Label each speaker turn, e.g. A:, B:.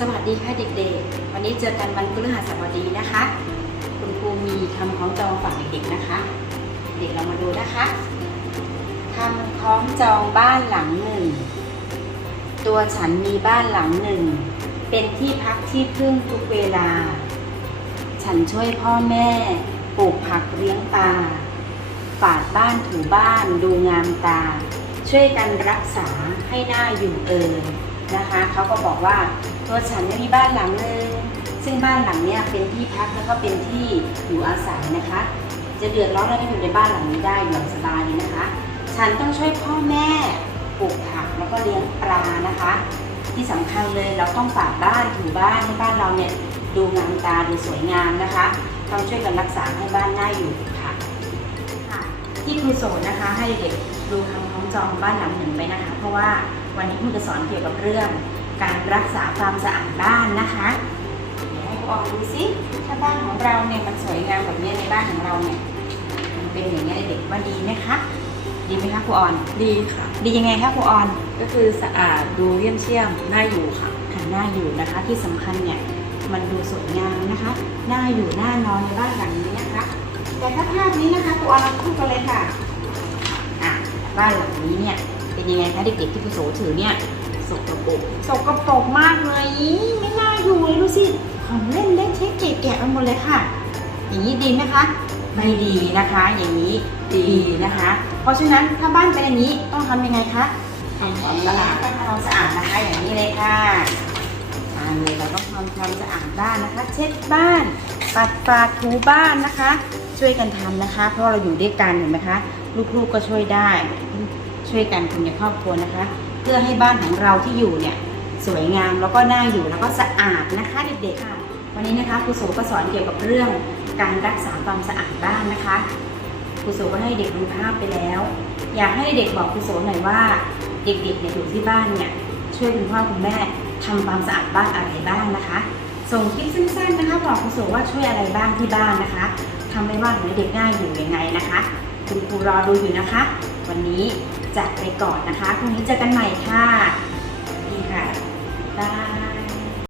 A: สวัสดีค่ะเด็กๆ วันนี้เจอกันวันพฤหัสบดีนะคะ คุณครูมีคำคล้องจองฝากเด็กๆนะคะ เด็กเรามาดูนะคะคำคล้องจองบ้านหลังหนึ่ง ตัวฉันมีบ้านหลังหนึ่ง เป็นที่พักที่พึ่งทุกเวลา ฉันช่วยพ่อแม่ปลูกผักเลี้ยงปลาฝาดบ้านถูบ้านดูงามตา ช่วยกันรักษาให้หน่าอยู่เอิน นะคะเขาก็บอกว่าตัวฉันเนี่ยมีบ้านหลังหนึ่งซึ่งบ้านหลังเนี้ยเป็นที่พักแล้วก็เป็นที่อยู่อาศัยนะคะ จะเดือดร้อนอะไรก็อยู่ในบ้านหลังนี้ได้อย่างสบายเลยนะคะ ฉันต้องช่วยพ่อแม่ปลูกผักแล้วก็เลี้ยงปลานะคะ ที่สำคัญเลยเราต้องฝาดบ้านถูบ้านให้บ้านเราเนี่ยดูงามตาดูสวยงามนะคะต้องช่วยกันรักษาให้บ้านน่าอยู่ ครูโสนนะคะ ให้เด็กๆดูคำคล้องจองบ้านหลังหนึ่งไปนะคะ เพราะว่าวันนี้ครูจะสอนเกี่ยวกับเรื่อง การรักษาความสะอาดบ้านนะคะเดี๋ยวให้ครูออกดูซิถ้าบ้านของเราเนี่ยมันสวยงามแบบนี้ในบ้านของเราเนี่ยมันเป็นอย่างนี้ยเด็กว่าดีไหมคะดีไหมคะครูออน
B: ดีค่ะ
A: ดียังไงคะครูออน
B: ก็คือสะอาดดูเยี่ยมเชี่ยมน่าอยู่ค่ะ
A: หันหน้าอยู่นะคะที่สำคัญเนี่ยมันดูสวยงามนะคะน่าอยู่น่านอนในบ้านหลังนี้นะคะ แต่ถ้าภาพนี้นะคะครูออนคู่กันเลยค่ะอะบ้านหลังนี้เนี่ยเป็นยังไงคะเด็กๆที่ครูโสถือเนี่ย
B: สกปรก
A: สกปรกมากเลยอีไม่น่าอยู่เลยดูสิของเล่นเล็กเช็คแกะๆไปหมดเลยค่ะ อย่างนี้ดีไหมคะไม่ดีนะคะ อย่างนี้ดีนะคะ เพราะฉะนั้นถ้าบ้านเป็นอย่างนี้ต้องทำยังไงคะ
B: ทำความสะอาด
A: ทำความสะอาดนะคะอย่างนี้เลยค่ะอ่าเลยเราต้องทำความสะอาดบ้านนะคะ เช็ดบ้าน ปัดปาดถูบ้านนะคะ ช่วยกันทำนะคะ เพราะเราอยู่ด้วยกันเห็นไหมคะ ลูกๆก็ช่วยได้ ช่วยกันคนในครอบครัวนะคะ เพื่อให้บ้านของเราที่อยู่เนี่ยสวยงามแล้วก็น่าอยู่แล้วก็สะอาดนะคะเด็กๆค่ะ วันนี้นะคะครูโสก็สอนเกี่ยวกับเรื่องการรักษาความสะอาดบ้านนะคะครูโสก็ให้เด็กดูภาพไปแล้ว อยากให้เด็กบอกครูโสหน่อยว่า เด็กๆเนี่ยอยู่ที่บ้านเนี่ยช่วยคุณพ่อคุณแม่ทำความสะอาดบ้านอะไรบ้างนะคะ ส่งคลิปสั้นๆนะคะ บอกครูโสว่าช่วยอะไรบ้างที่บ้านนะคะ ทำไม่ว่านขอเด็กง่ายอยู่ยังไงนะคะ คุณครูรอดูอยู่นะคะ วันนี้จากไปก่อนนะคะพรุ่งนี้เจอกันใหม่ค่ะดีค่ะบ๊ายบาย